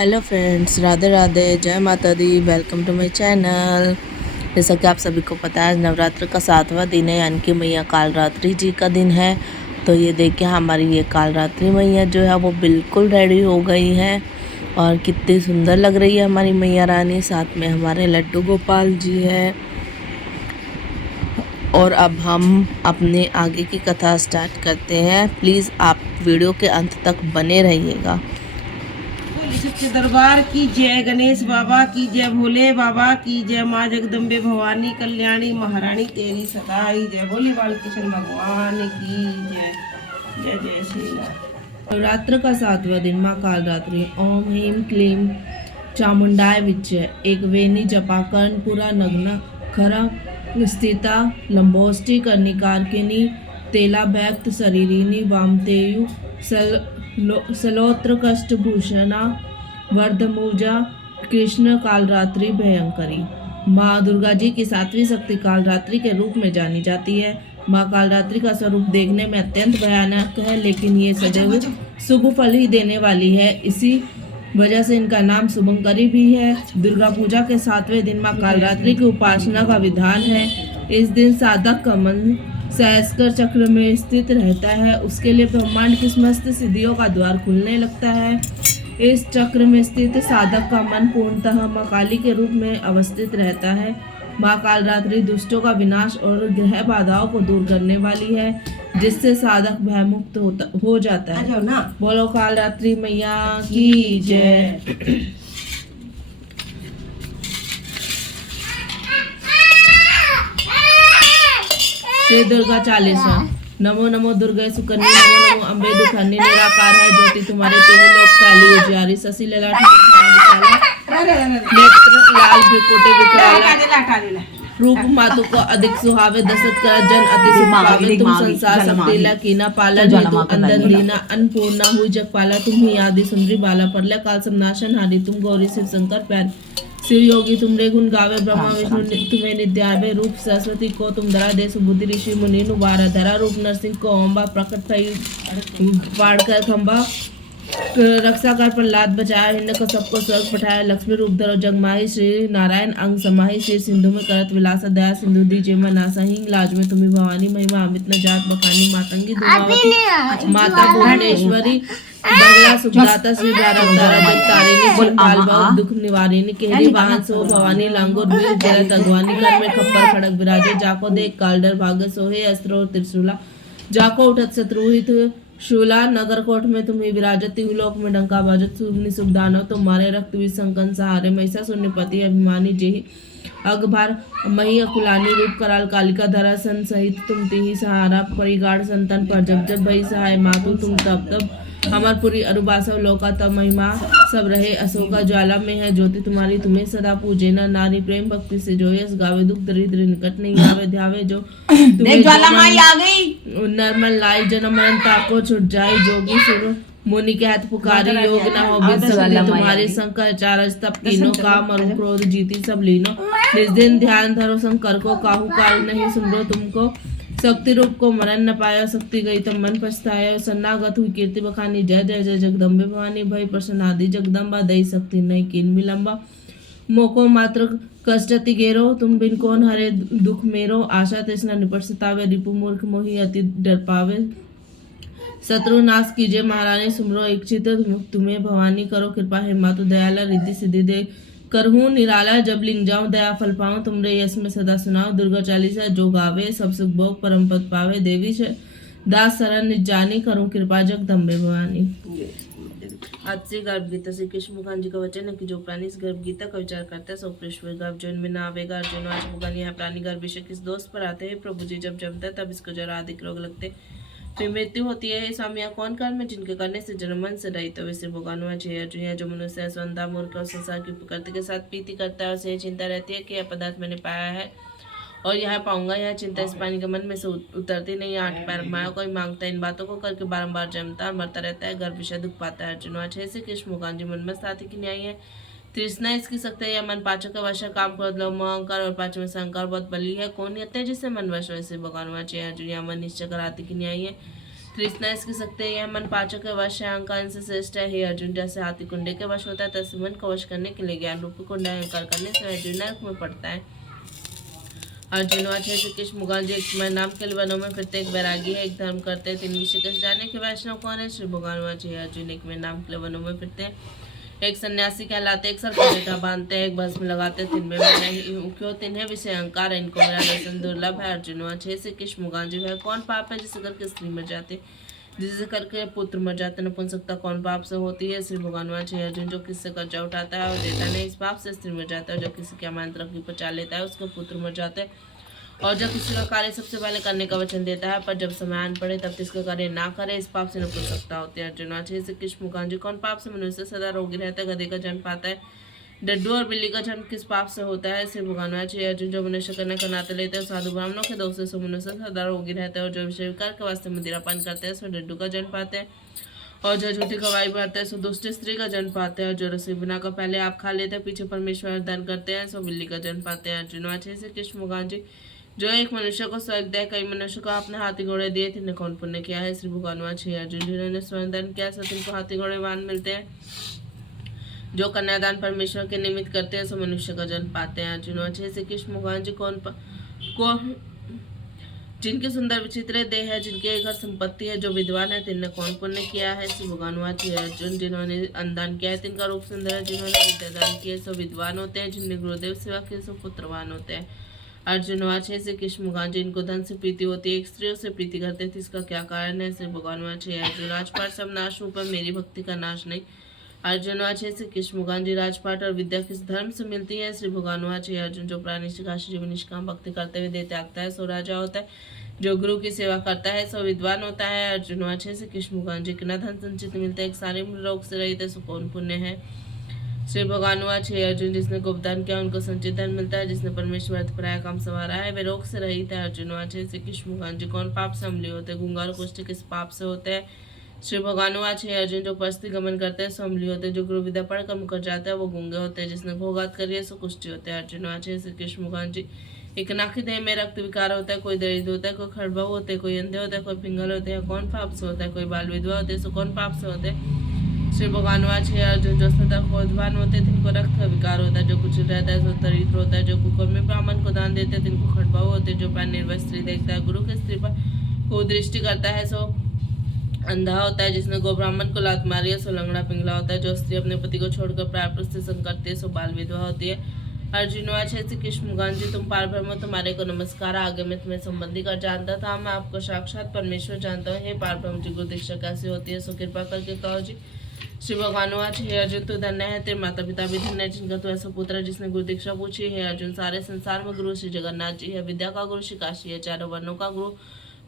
Hello friends, Radhe Radhe, जय माता दी। Welcome to my channel. जैसा कि आप सभी को पता है, नवरात्र का 7वां दिन है, यानी कि मैया कालरात्रि जी का दिन है। तो ये देखिए, हमारी ये कालरात्रि मैया जो है वो बिल्कुल रेडी हो गई है और कितनी सुंदर लग रही है हमारी मैया रानी। साथ में हमारे लड्डू गोपाल जी है। और अब हम अपने आगे की कथा स्टार्ट करते हैं। प्लीज़ आप वीडियो के अंत तक बने रहिएगा। सच्चे दरबार की जय, गणेश बाबा की जय, भोले बाबा की जय, माँ जगदम्बे भवानी कल्याणी महारानी तेरी सदाई जय, बोले बालकृष्ण भगवान की जय। जय जय श्री राम। नवरात्र का 7वां दिन माँ कालरात्रि। ओम ह्रीं क्लीं चामुंडाय विच्चे। एक वेणी जपा कर्णपुरा नग्न खरा स्थिता लंबोष्टि कर्णिकारकिनी तेला भैक्त शरीरिनी वामतेयु सलोत्र कष्टभूषणा वर्धमूजा कृष्ण कालरात्रि भयंकरी। माँ दुर्गा जी की 7वीं शक्ति कालरात्रि के रूप में जानी जाती है। माँ कालरात्रि का स्वरूप देखने में अत्यंत भयानक है, लेकिन ये सदैव शुभ फल ही देने वाली है। इसी वजह से इनका नाम शुभंकरी भी है। दुर्गा पूजा के 7वें दिन माँ कालरात्रि की उपासना का विधान है। इस दिन साधक का मन सहस्त्र चक्र में स्थित रहता है। उसके लिए ब्रह्मांड की समस्त सिद्धियों का द्वार खुलने लगता है। इस चक्र में स्थित साधक का मन पूर्णतः माँ काली के रूप में अवस्थित रहता है। माँ कालरात्रि दुष्टों का विनाश और ग्रह बाधाओं को दूर करने वाली है, जिससे साधक भयमुक्त हो जाता है। बोलो कालरात्रि मैया की जय। श्री दुर्गा चालीसा। नमो नमो दुर्गे सुकन्या, नमो नमो अम्बे दुखन्नी, निराकार है ज्योति तुम्हारे, तुम लोग फैली उजियारी, शशि ललाट नेत्र लाल त्रिकोटे विकराला, रूप मातु को अधिक सुहावे, दशरथ कर जन अति सुभावे, तुम संसार सब लीला कीना, पालन हेतु अंदर लीना, अन्नपूर्णा हुई जगपाला, तुम ही आदि सुंदरी बाला, प्रलय काल समनाशन हारी, तुम गौरी शिव शंकर प्यार, शिव योगी तुमरे गुण गावे, ब्रह्मा विष्णु तुम्हें निध्यावे, रूप सरस्वती को तुम धरा दे, सुबुद्धि ऋषि मुनि नुबारा धरा, रूप नरसिंह को अम्बा प्रकट थई पाड़ कर खंबा, रक्षा कर प्रहलाद बचाया, हिन्न को सबको स्वर्ग पठाया, लक्ष्मी रूप धरो जगमाही, श्री नारायण अंग समाही, श्री सिंधु में करत विलासा, दया सिंधु दीजे मनासा, हिंग लाज में तुम्हें भवानी, महिमा अमित न जात बखानी, मातंगी दुर्गावती माता भुवनेश्वरी, बगला सुखदाता श्री भारत तारा जग तारिणी, जिन बाल बहुत दुख निवारिणी, केहरी वाहन सो भवानी, लांगोर वीर जलत अगवानी, कर में खप्पर खड़क विराजे, जाको देख काल डर भाग सोहे अस्त्र और त्रिशूला, जाको उठत शत्रुहित शूला, नगरकोट में तुम्हें विराजती हुई, लोक में डंका बाजत सुरनि सुख दानव, तुम्हारे रक्त भी संकन सहारे, महिषा शून्यपति अभिमानी जेहि अगभार, मही अकुलानी, रूप कराल कालिका धरा सन सहित तुम तिहि सहारा, परिगाढ़ संतन पर जब जब भई सहाय, मातु तुम तब तब अमरपुरी अरुबासव लोका तब महिमा सब रहे, अशोका ज्वाला में है ज्योति तुम्हारी, तुम्हें सदा पूजे न नारी, प्रेम भक्ति से जो यश गावे, दुख दरिद्र निकट नहीं आवे, ध्यावे जो तुम्हें ज्वाला माई आ गई, नरमल लाई जन्म मरण ताको छुट जाए, जोगी सुनो मुनि के हाथ पुकारी, योग न हो बिन सकती तुम्हारी, शंकर चार तप तीनों, काम और क्रोध जीती सब लीनो, निज दिन ध्यान धरो शंकर को, काहू काल नहीं सुमरो तुमको, शक्ति रूप को मरण न पाया, शक्ति गई तब मन पछताया, सन्नागत हुई कीर्ति बखानी, जय जय जय जगदम्बे भवानी, भय प्रसन्न आदि जगदम्बा, दई शक्ति नहीं कीन विलंबा, मोको मात्र कष्ट तिगेरो, तुम बिन कौन हरे दुख मेरो, आशा तृष्णा निपट सतावे, रिपु मूर्ख मोहि अति डर पावे, शत्रु नाश कीजिए महारानी, सुमरो इच्छित तुम्हें भवानी, करो कृपा हे मातु दयाला, रिद्धि सिद्धि दे करहूँ निराला, जब लिंग जाऊं दया फल पाऊं, तुमरे यश में सदा सुनाओ, दुर्गा चालीसा जो गावे, सब सुख भोग परम पद पावे, देवी दास शरण निज जानी, करूं कृपा जगदम्बे भवानी। आज से गर्भ गीता श्री कृष्ण भगवान जी का वचन है कि जो प्राणी इस गर्भ गीता का विचार करता है सो पृष्ठ गर्भ जो इनमें ना आवेगा। अर्जुन आज भगवान यह प्राणी गर्भ विषय किस दोस्त पर आते हैं प्रभु जी, जब जमता है तब इसको जरा अधिक रोग लगते, फिर मृत्यु होती है। स्वामी कौन कर्म है जिनके करने से जन्म मन से रहित हो, वैसे भगवान अर्जुन जो मनुष्य स्वंदा मूर्ख और संसार की प्रकृति के साथ प्रीति करता है, उसे चिंता रहती है कि यह पदार्थ मैंने पाया है और यह पाऊंगा, यह चिंता इस प्राणी के मन में से उतरती नहीं। 8 पैर माया कोई मांगता है, इन बातों को करके बारंबार जमता और मरता रहता है, गर्भ विषय दुख पाता है। अर्जुन 6 से कृष्ण भगवान जी मन में साथी की न्याय है, तृष्णा इसकी सकता है, यह मन पाचक का वश, काम क्रोध लोभ अहंकार और पांच में संकार बहुत बली है, कौन यत्ते जिससे मन वश, वैसे भगवान अर्जुन यह मन निश्चय कराती की न्याय है, तृष्णा इसकी सकते हैं, यह मन पाचक है, वश है, अहंकार इनसे श्रेष्ठ है। हे अर्जुन, जैसे हाथी कुंडे के वश होता है तैसे मन को वश करने के लिए ज्ञान रूपी कुंड अहंकार करने से अर्जुन नरक में पड़ता है। अर्जुन वाचे श्री कृष्ण मुगान जी, एक मैं नाम के वनों में फिरते, एक वैरागी है, एक धर्म करते हैं, तीन विषय कैसे जाने के वैष्णव कौन है। श्री भगवान वाचे अर्जुन, एक मैं नाम के वनों में फिरते हैं, एक सन्यासी कहलाते, एक सर पर जटा बांधते हैं, एक भस्म लगाते, तीन में मैं नहीं हूँ क्यों, तीन विषय अहंकार है, इनको मेरा दर्शन दुर्लभ है। अर्जुन वाचे श्री कृष्ण मुगान जी, है कौन पाप है जिसे करके स्त्री मर जाते, जिसे करके पुत्र मर जाते, नपुंसकता कौन पाप से होती है। श्री भगवान वाचे अर्जुन, जो किससे कर्जा उठाता है और देता नहीं, इस पाप से स्त्री मर जाता है। जो किसी के अमानत रख पचा लेता है उसके पुत्र मर जाते हैं। और जब किसी का कार्य सबसे पहले करने का वचन देता है पर जब समय आन पड़े तब इसका कार्य ना करे, इस पाप से नपुंसकता होती है। अर्जुन वाचे श्री कृष्ण मुगान जी, कौन पाप से मनुष्य सदा रोगी रहता है, गधे का जन्म पाता है, डड्डू और बिल्ली का जन्म किस पाप से होता है। श्री भगवान वाचे अर्जुन, जो मनुष्य करने का नाते लेते हैं साधु ब्राह्मणों के दोष से मनुष्य सदा रोगी रहते हैं, और जो विषय विकार के वास्ते मदिरापान करते हैं सो डड्डू का जन्म पाते हैं, और जो झूठी गवाही भरते हैं सो दुष्ट स्त्री का जन्म पाते हैं, जो रसी बिना का पहले आप खा लेते हैं पीछे परमेश्वर दान करते हैं सो बिल्ली का जन्म पाते हैं। अर्जुन वाचे श्री कृष्ण मुगान जी, जो एक मनुष्य को स्वर्ग दे, कई मनुष्य को आपने हाथी घोड़े दिए, तिन्हें कौन पुण्य किया है। श्री भगवान वाचे अर्जुन, जिन्होंने स्वर्ण दान किया सो तिनको हाथी घोड़े वाहन मिलते हैं, जो कन्यादान परमेश्वर के निमित्त करते हैं सो मनुष्य का जन्म पाते हैं। अर्जुन वाचे श्री कृष्ण भगवान जी, कौन जिनके सुंदर विचित्र देह है, जिनके घर संपत्ति है, जो विद्वान है, तिनने कौन पुण्य किया है। श्री भगवान वाचे अर्जुन, जिन्होंने अन्नदान किया है तिनका रूप सुंदर है, जिन्होंने विद्यादान किए सो विद्वान होते हैं, जिनने गुरुदेव सेवा की सो पुत्रवान होते हैं। अर्जुन वाचे श्री कृष्ण मुगान जी, इनको धन से प्रीति होती है, एक स्त्रियों से प्रीति करते थे, इसका क्या कारण है। श्री भगवान वाचे अर्जुन, राजपाट सब नाश रूप है, मेरी भक्ति का नाश नहीं। अर्जुन वाचे श्री कृष्ण मुगान जी, राजपाट और विद्या किस धर्म से मिलती है। श्री भगवान वाचे अर्जुन, जो प्राणी जीवन निष्काम भक्ति करते हुए दे त्यागता है सो राजा होता है, जो गुरु की सेवा करता है सो विद्वान होता है। अर्जुन वाचे श्री कृष्ण मुगान जी, कितना धन संचित मिलता है, एक सारे रोग से रहित है सो कौन पुण्य है। श्री भगवान वाचे अर्जुन, जिसने गोपदान किया उनको संचित धन मिलता है, जिसने परमेश्वर पराया काम संवारा है वे रोग से रहित है। अर्जुन वाचे श्री कृष्ण मुगान जी, कौन पाप से अम्लीय होते, गुंगा और कुष्ठ किस पाप से होते हैं। श्री भगवान वाचे अर्जुन, जो परस्ती गमन करते हैं सो अम्लीय होते हैं, जो गुरु विद्या पढ़कर मुकर जाते हैं वो गुंगे होते हैं, जिसने भोगात करिए सो कुष्ठी होते हैं। अर्जुन वाचे श्री कृष्ण मुगान जी, एक नाकी देह में रक्त विकार होता है, कोई दरिद्र होता है, कोई खड़बा होते हैं, कोई अंधे होता है, कोई पिंगल होते हैं, कौन पाप से होता है, कोई बाल विधवा होते हैं सो कौन पाप से होते हैं। श्री भगवान वाचे अर्जुन, जो सदा क्रोधवान होते हैं तिनको रक्त का विकार होता है, जो कुछ रहता है सो दरिद्र होता है, जो कुकर्मी ब्राह्मण को दान देते हैं तिनको खड़बा होते हैं, जो प्राण निर्वस्त्र स्त्री देखता है गुरु के स्त्री पर को दृष्टि करता है सो अंधा होता है, जिसने गो ब्राह्मण को लात मारी है सो लंगड़ा पिंगला होता है, जो स्त्री अपने पति को छोड़कर प्रायः से संग करती है सो बाल विधवा होती है। अर्जुन वाचे श्री कृष्ण मुगान जी, तुम पार ब्रह्म तुम्हारे को नमस्कार, आगे मैं तुम्हें संबंधी कर जानता था, मैं आपको साक्षात परमेश्वर जानता हूँ। हे पार ब्रह्म जी, गुरु दीक्षा कैसे होती है सो कृपा करके कहो जी। श्री भगवान वाचे, हे अर्जुन तू धन्य है, तेरे माता पिता भी धन्य है, जिनका तू ऐसा पुत्र है जिसने गुरु दीक्षा पूछी। हे अर्जुन, सारे संसार में गुरु श्री जगन्नाथ जी है, विद्या का गुरु श्री काशी है, चारों वर्णों का गुरु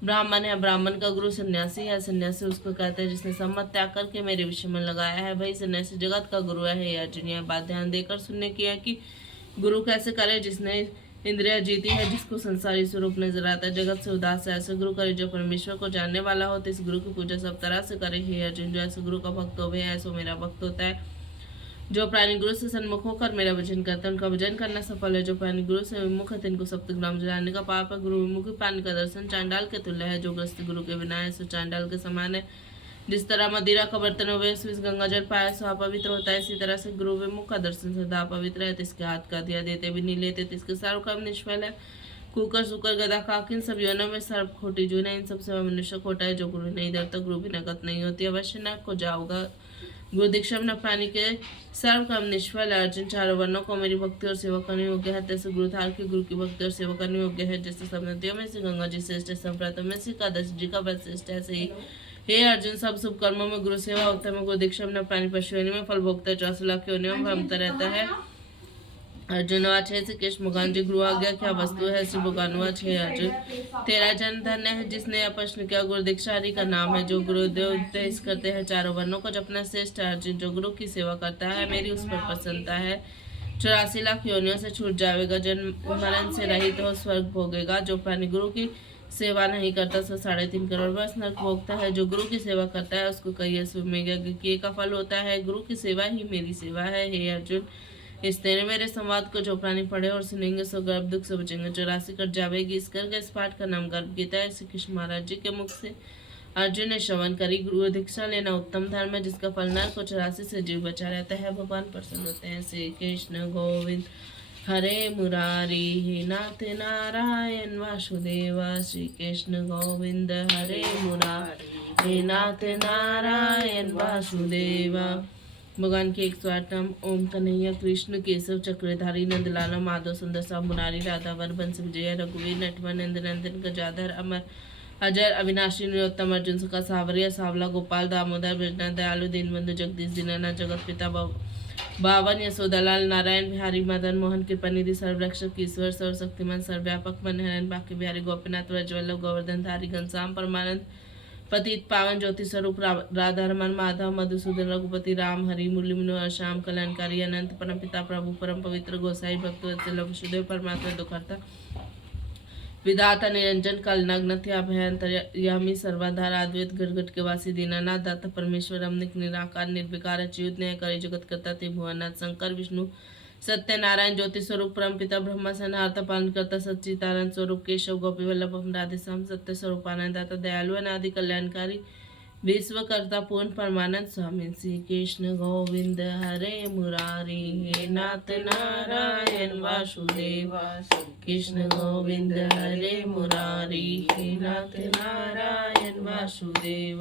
ब्राह्मण है, ब्राह्मण का गुरु सन्यासी है, सन्यासी उसको कहते हैं जिसने सम्मत त्याग करके मेरे विषय में लगाया है, भाई सन्यासी जगत का गुरु है। हे अर्जुन, यह बात ध्यान देकर सुनने की है कि गुरु कैसे करे, जिसने इंद्रिया जीती है, जिसको संसारी स्वरूप नजर आता है, जगत से उदास है, ऐसे गुरु करे जो परमेश्वर को जानने वाला हो, तो इस गुरु की पूजा सब तरह से करे। हे अर्जुन, जो ऐसे गुरु का भक्त हो वे ऐसो मेरा भक्त होता है। जो प्राणी गुरु से सन्मुख होकर मेरा भजन करता है उनका भजन करना सफल है। जो प्राणी गुरु से विमुख है तिनको सप्तग्राम जलाने का पाप है। गुरु विमुखी प्राणी का दर्शन चांडाल के तुल्य है। जो ग्रस्त गुरु के बिना है सो चांडाल के समान है। जिस तरह मदिरा का बर्तन हो इस गंगा जल पाया सो अपवित्र होता है, इसी तरह से गुरु विमुख का दर्शन सदा अपवित्र है। तिसके हाथ का दिया देते भी नहीं लेते, तिसके सारो कर्म निष्फल है। कुकर सुकर गदा काकिन सब योनों में सर्प खोटी जून है, इन सबसे मनुष्य खोटा है। जो गुरु नहीं डरता गुरु भी नगत नहीं होती, अवश्य न को जाओगा। गुरु दीक्षा न प्राणी के सर्व कर्म निष्फल है। अर्जुन, चारों वर्णों को मेरी भक्ति और सेवा करने योग्य है, तैसे गुरु थार के गुरु की भक्ति और सेवा करने योग्य है। जैसे सब नदियों में से गंगा जी श्रेष्ठ है, संप्रतम में से एकादश जी का व्रत श्रेष्ठ है, ऐसे ही हे अर्जुन सब शुभ कर्मों में गुरु सेवा उत्तम है। गुरु दीक्षा में प्राणी पशु योनि में फल भोगता है, 84 लाख योनियों में भ्रमता रहता है। अर्जुन वाच है श्री कृष्ण भगवान जी, गुरु आज्ञा क्या वस्तु है। श्री भगवान वाच है अर्जुन, तेरा जन्म धन्य है जिसने यह प्रश्न किया। गुरु दीक्षा हरि का नाम है। जो गुरुदेव उपदेश करते हैं चारों वर्णों को जपना श्रेष्ठ है। अर्जुन, जो गुरु की सेवा करता है मेरी उस पर प्रसन्नता है। 84 लाख योनियों से छूट जाएगा, जन्म मरण से रहित हो स्वर्ग भोगेगा। जो प्राणी गुरु की सेवा नहीं करता सो 3.5 करोड़ वर्ष नरक भोगता है। जो गुरु की सेवा करता है उसको कई अश्वमेघ यज्ञ का फल होता है। गुरु की सेवा ही मेरी सेवा है। हे अर्जुन, इस तेरे मेरे संवाद को जो प्राणी पढ़े और सुनेंगे सो गर्भ दुख से बचेंगे, 84 कट जावेगी। इस करके इस पाठ का नाम गर्भ गीता है। श्री कृष्ण महाराज जी के मुख से अर्जुन ने श्रवण करी। गुरु दीक्षा लेना उत्तम धर्म है, जिसका फल नरक को 84 से जीव बचा रहता है। भगवान प्रसन्न होते हैं। श्री कृष्ण गोविंद हरे मुरारी, हे नाथ नारायण वासुदेव। श्री कृष्ण गोविंद हरे मुरारी, हे नाथ नारायण वासुदेव। भगवान के 108 नाम ओम कन्हैया कृष्ण केशव चक्रधारी नंदलाला माधव सुंदर सा मुरारी राधावर बंस विजय रघुवीर नटवर नंदन गजाधर अमर अजय अविनाशी निरोत्तम अर्जुन सका सावरिया सावला गोपाल दामोदर ब्रजनाथ दयालु दीनबंधु जगदीश दीनानाथ जगत पिता बावन यशोदालाल नारायण बिहारी मदन मोहन कृपानिधि सर्वरक्षक ईश्वर सर्वशक्तिमान सर्वव्यापक मनहरन बाकी बिहारी गोपीनाथ व्रजवल्लभ गोवर्धन धारी घनश्याम परमानंद पतित पावन ज्योति स्वरूप राधा रमन माधव मधुसूदन रघुपति राम हरि मुरली मनोहर श्याम कल्याणकारी अनंत परम पिता प्रभु परम पवित्र गोसाई भक्त वत्सल वसुदेव परमात्मा दुखहर्ता विधाता निरंजन कलनग्न थे अभयंतर्यामी सर्वाधार अद्वैत घट के वासी दीनानाथ दाता परमेश्वर अमनिक निराकार निर्विकार अच्युत न्याय करे जगत करता ते भुवनाथ शंकर विष्णु सत्यनारायण ज्योति स्वरूप परम पिता ब्रह्मा संहारता पालन करता सच्चिदानंद स्वरूप केशव गोपी वल्लभ राधे श्याम सत्य स्वरूप आनंद दाता दयालु अनादि कल्याणकारी विश्वकर्ता पूर्ण परमानंद स्वामी। श्री कृष्ण गोविंद हरे मुरारी, हे नाथ नारायण वासुदेव। कृष्ण गोविंद हरे मुरारी, हे नाथ नारायण वासुदेव।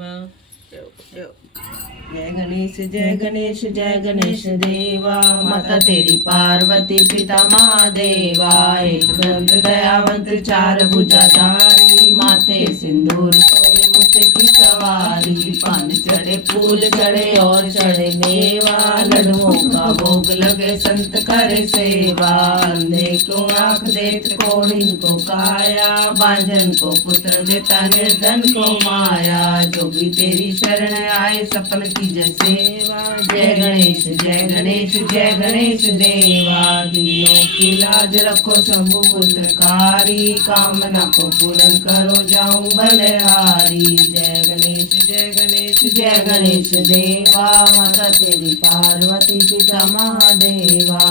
जय गणेश जय गणेश जय गणेश देवा, माता तेरी पार्वती पिता महादेवा। एक दंत दयावंत चार भुजाधारी, माथे सिंदूर सोने मुक्त की सवारी। पान चढ़े फूल चढ़े और चढ़े मेवा, लड्डुओं का भोग लगे संत करे सेवा। अंधे को आँख देत कोढ़िन को काया, बांझन को पुत्र देता निर्धन को माया। जो भी तेरी शरण आए सफल की सेवा। जय गणेश जय गणेश जय गणेश देवा। दियों की लाज रखो शंभु पुत्रकारी, कामना को पूर्ण करो जाऊं बलहारी। जय गणेश जय गणेश जय गणेश देवा, माता तेरी पार्वती पिता महादेवा।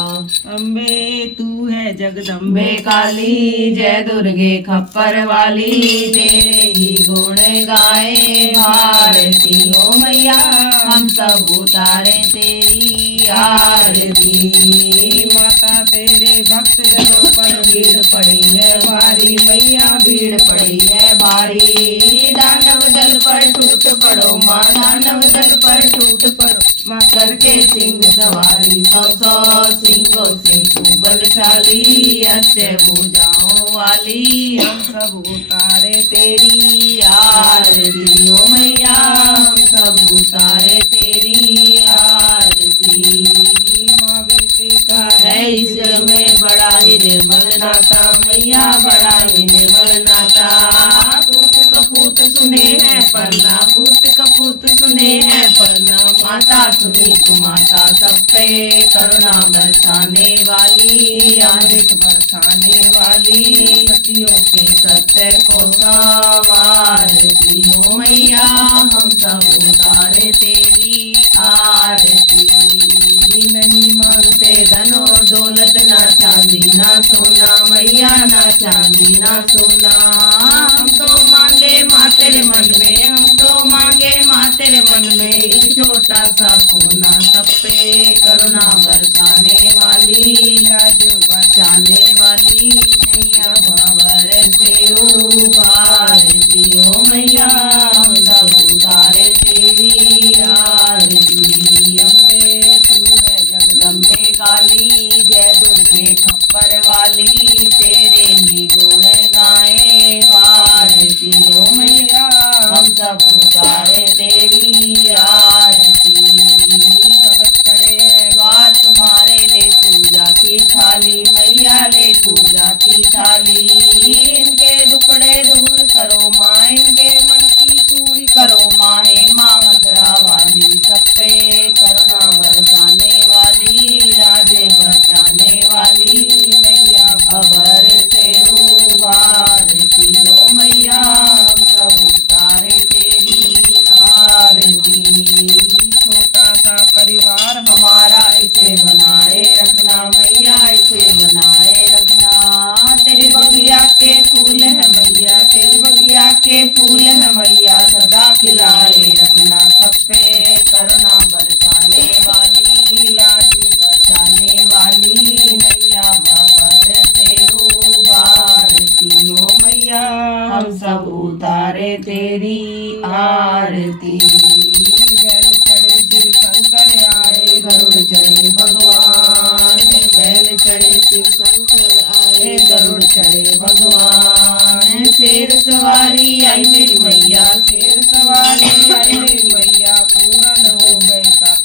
अम्बे तू है जगदम्बे काली, जय दुर्गे खप्पर वाली। तेरे ही गुण गाए भारती हो मैया, हम सब उतारे तेरी आरती। माता तेरे भक्त जनों पर भीड़ पड़ी है भारी, मैया भीड़ पड़ी है भारी। दानव दल पर टूट पड़ो माँ, दानव दल पर टूट पड़ो माँ। करके सिंह सवारी 100 सिंहों से तू बलशाली। अष्ट भुजाओं वाली, हम सब उतारे तेरी आरती हो मैया, हम सब उतारे तेरी आरती। माँ बेटे का है इसमें बड़ा ही निर्मल नाता, मैया बड़ा ही निर्मल नाता। पूत कपूत सुने हैं पन्ना, पूत कपूत सुने हैं पन्ना। माता सुनी तू माता सब पे करुणा बरसाने वाली, अमृत बरसाने वाली। सतियों के सत्य को संवारती हो मैया, हम सब उतारे तेरी आरती। नहीं मांगते धन और दौलत, ना चांदी ना सोना मैया, ना चांदी ना सोना। हम तो मांगे माँ तेरे मन में, हम तो मांगे माँ तेरे मन में। एक छोटा सा कोना सब पे करुणा बरसाने वाली, लाज बचाने वाली। नैया भंवर से उबारती हो मैया, हम सब उतारे तेरी आरती। अम्बे तू है जगदम्बे काली, जय दुर्गे खप्पर वाली। तेरे ही गुण गाए तेरी आरती। बैल चढ़े शिव शंकर आए, गरुड़ चढ़े भगवान, बैल चढ़े शिव शंकर आए, गरुड़ चढ़े भगवान। शेर सवारी आई मेरी मैया, शेर सवारी आई मेरी मैया, पूर्ण हो गए का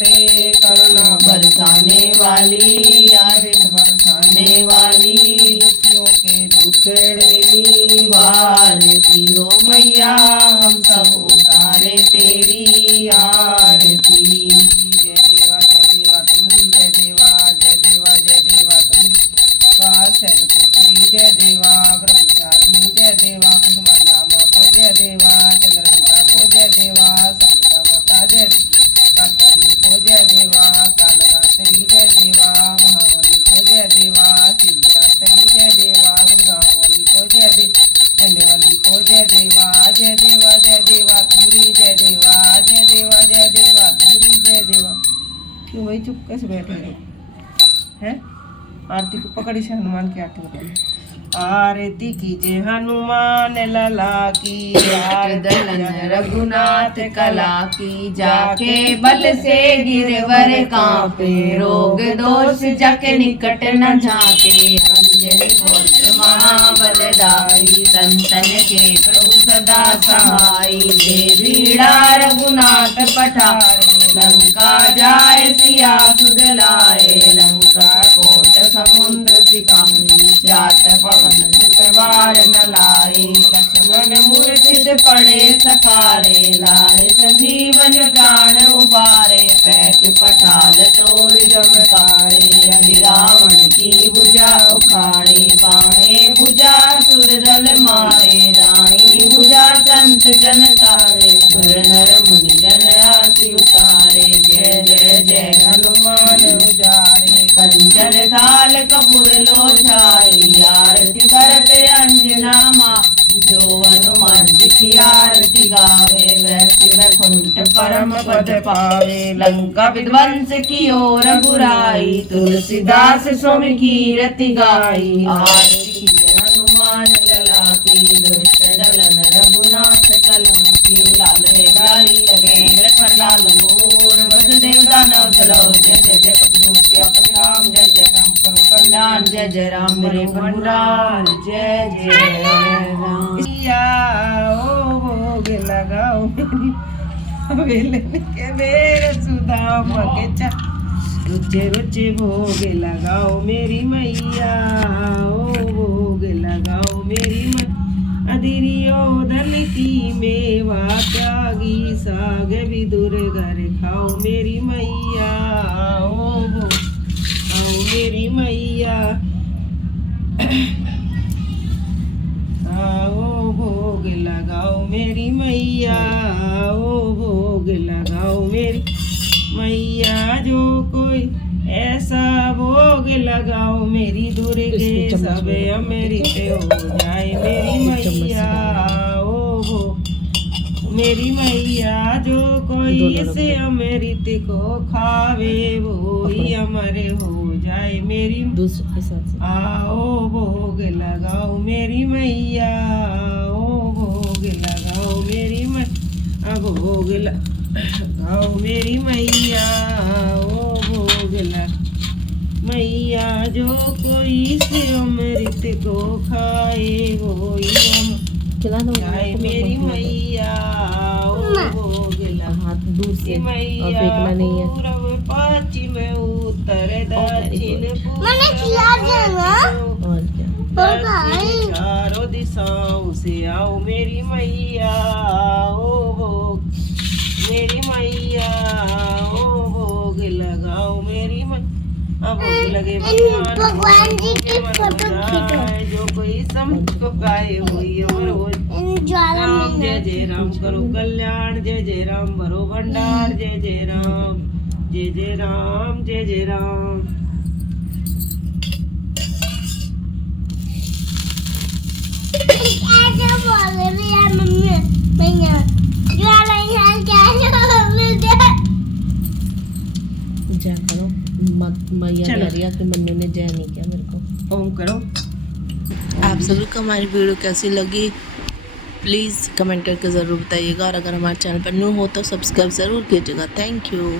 ते करुणा बरसाने वाली, यार बरसाने वाली, दुखियों के दुखड़े वारती हो मैया, हम सब उतारे तेरी आरती। जय देवा तुमरी, जय देवा जय देवा जय देवा तुमरी, स्वास्थ्य पुत्री जय देवा, ब्रह्मचारिणी जय देवा, कुसुमांडा माँ को जय देवा, चंद्रघंटा को जय देवा, संतता माता जय, कात्यायनी को जय देवा, कालरात्रि जय देवा, महावली को जय देवा, सिद्धरात्रि जय देवा, दुर्गावली को जय दे, झंडेवाली को जय देवा, जय देवा जय देवा तुमरी, जय देवा जय देवा जय देवा तुमरी, जय देवा। क्यों भाई चुप कैसे बैठे हो हैं? आरती को पकड़ी से हनुमान की आरती बताइए। आरती कीजिए हनुमान लला की, दलन रघुनाथ कला की, जाके बल से गिरवर कांपे, रोग दोष जके निकट न झाके, अंजनी पुत्र महाबलदाई, संतन के प्रभु सदा सहाई, देवीड़ा रघुनाथ पठारे, लंका जाय सिया सुध लाए, लंका कोट समुद्र सिखाई, जात पवन सुत वार न लाई, लक्ष्मण मूर्छित पड़े सकारे, लाए संजीवन प्राण उबारे, पैठ पठाल तोर जमकारे, अहि रावण की भुजा उखाड़े, बाएं भुजा सुर दल मारे, दाईं भुजा संत जन तारे, सुर नर मुनि जन आरती उतारे, जय जय जय हनुमान उजारे, कंचन थाल कपूर लो छाई, आरती करत अंजना माँ, जो हनुमान जी की आरती गावे, वैसे वैकुंठ परम पद पावे, लंका विध्वंस की ओर रघुराई, तुलसीदास स्वामी की रति गाई, आरती हनुमान लला की, दुष्ट दलन रघुनाथ कलम की, लाल रे लाली लगे प्रलाल मोर, वध देवता नव चलो, जय जय जय कपि राम, जय जय राम करो कल्याण, जय जय राम मेरे प्रभु राम, जय जय राम। या ओ भोग लगाओ मेरे के मेरे सुदाम के चा, रुचे रुचे भोग लगाओ मेरी मैया, ओ भोग लगाओ मेरी मैया, अधीरियो दलती मेवा त्यागी, साग विदुर घर खाओ मेरी मैया, ओ भोग आओ मेरी मैया, आओ भोग लगाओ मेरी मैया, ओ भोग लगाओ मेरी मैया, जो कोई ऐसा भोग लगाओ मेरी दुर्गे, सब अमृत हो जाए मेरी मैया, ओ भोग मेरी मैया, जो कोई इसे अमृत को खावे, वो ही अमर हो जाए मेरी, दूसरे के साथ आओ भोग लगाओ मेरी मैया, ओ भोग लगाओ मेरी मैया, भोग लगाओ मेरी मैया, ओ भोग लग मैया, जो कोई इस अमृत को खाए, वो ही जाए मेरी मैया, ओ भोग लग हाथ दूर से और मैया, फेंकना नहीं है। पूरब पश्चिम उत्तर दक्षिण और क्या चारों दिशाओं से आओ मेरी मैया, ओ भोग मेरी मैया, ओ भोग लगाओ मेरी मैया, भोग लगे भगवान जी की फोटो खींचो, जो कोई समझ को गाए हुई अमर हो राम, जय जय राम करो कल्याण, जय जय राम भरो भंडार, जय जय राम जय जय राम जय जय राम। जय करो मैया कह रही है कि मन्नू ने जय नहीं किया मेरे को। ओम करो। आप सभी को हमारी वीडियो कैसी लगी प्लीज़ कमेंट करके ज़रूर बताइएगा, और अगर हमारे चैनल पर न्यू हो तो सब्सक्राइब ज़रूर कीजिएगा। Thank you.